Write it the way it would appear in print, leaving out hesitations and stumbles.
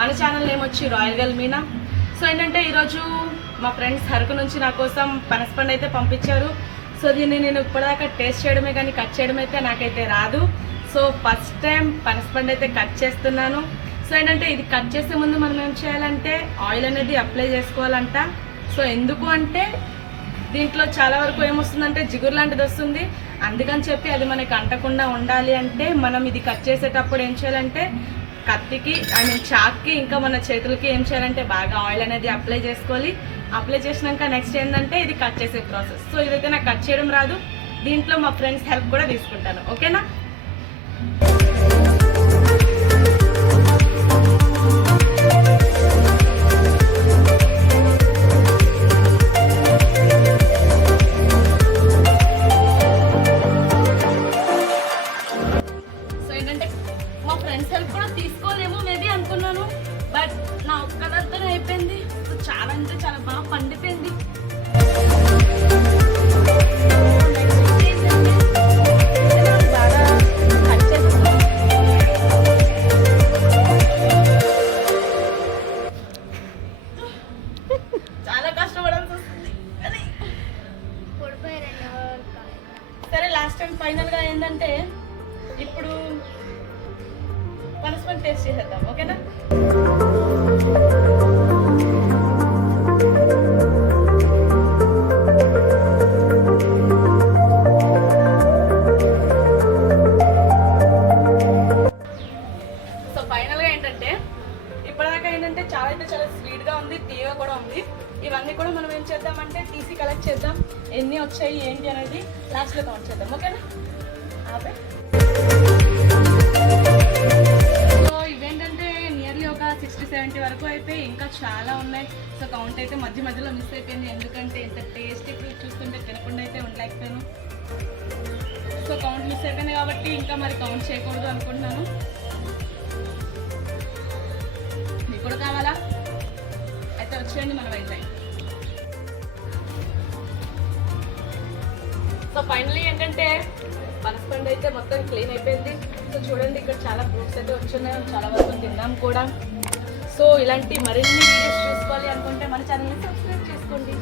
మన channel name వచ్చి royal girl Meena. So ఏంటంటే ఈరోజు మా ఫ్రెండ్స్ అరకు నుంచి నా కోసం పనసపండు అయితే పంపించారు. సో దీన్ని నేను ఇప్పటిదాకా టేస్ట్ చేయడమే కానీ కట్ చేయడం అయితే నాకైతే రాదు. సో ఫస్ట్ టైం పనసపండు అయితే కట్ చేస్తున్నాను. సో ఏంటంటే ఇది కట్ చేసే ముందు మనం ఏం చేయాలంటే ఆయిల్ అనేది అప్లై చేసుకోవాలంట. సో ఎందుకు అంటే దీంట్లో చాలా వరకు ఏమొస్తుందంటే జిగురు లాంటిది వస్తుంది. అందుకని చెప్పి అది మనకి అంటకుండా ఉండాలి అంటే మనం ఇది కట్ చేసేటప్పుడు ఏం చేయాలంటే కత్తికి చాక్కి ఇంకా మన చేతులకి ఏం చేయాలంటే బాగా ఆయిల్ అనేది అప్లై చేసుకోవాలి. అప్లై చేసినాక నెక్స్ట్ ఏంటంటే ఇది కట్ చేసే ప్రాసెస్. సో ఇదైతే నాకు కట్ చేయడం రాదు. దీంట్లో మా ఫ్రెండ్స్ హెల్ప్ కూడా తీసుకుంటాను. ఓకేనా? మా ఫ్రెండ్స్ హెల్ప్ కూడా తీసుకోలేమో మేబీ అనుకున్నాను. బట్ నా ఒక్కదాంతోనే అయిపోయింది. చాలా అంటే చాలా బాగా పండిపోయింది. చాలా కష్టపడాల్సి వస్తుంది. సరే లాస్ట్ టైం ఫైనల్గా ఏంటంటే ఇప్పుడు పనసపండు టేస్ట్ చేసేద్దాం. ఓకేనా? సో ఫైనల్గా ఏంటంటే ఇప్పటిదాకా ఏంటంటే చాలా స్వీట్గా ఉంది, తీయగా కూడా ఉంది. ఇవన్నీ కూడా మనం ఏం చేద్దామంటే తీసి కలెక్ట్ చేద్దాం. ఎన్ని వచ్చాయి ఏంటి అనేది లాస్ట్లో కౌంట్ చేద్దాం. ఓకేనా? ఆపే. సో ఇవేంటంటే నియర్లీ ఒక 60-70 వరకు అయిపోయి ఇంకా చాలా ఉన్నాయి. సో కౌంట్ అయితే మధ్యలో మిస్ అయిపోయింది. ఎందుకంటే ఇంత టేస్టీ చూస్తుంటే తినకుండా అయితే ఉండలేకపోయాను. సో కౌంట్ మిస్ అయిపోయింది కాబట్టి ఇంకా మరి కౌంట్ చేయకూడదు అనుకుంటున్నాను. మీకు కూడా కావాలా? అయితే వచ్చేయండి మన వైజాగ్. సో ఫైనలీ ఏంటంటే పనసపండు అయితే మొత్తం క్లీన్ అయిపోయింది. సో చూడండి ఇక్కడ చాలా ఫ్రూట్స్ అయితే వచ్చున్నాయి. చాలా వరకు తిన్నాం కూడా. సో ఇలాంటి మరిన్ని వీడియోస్ చూసుకోవాలి అనుకుంటే మన ఛానల్ని సబ్స్క్రైబ్ చేసుకోండి.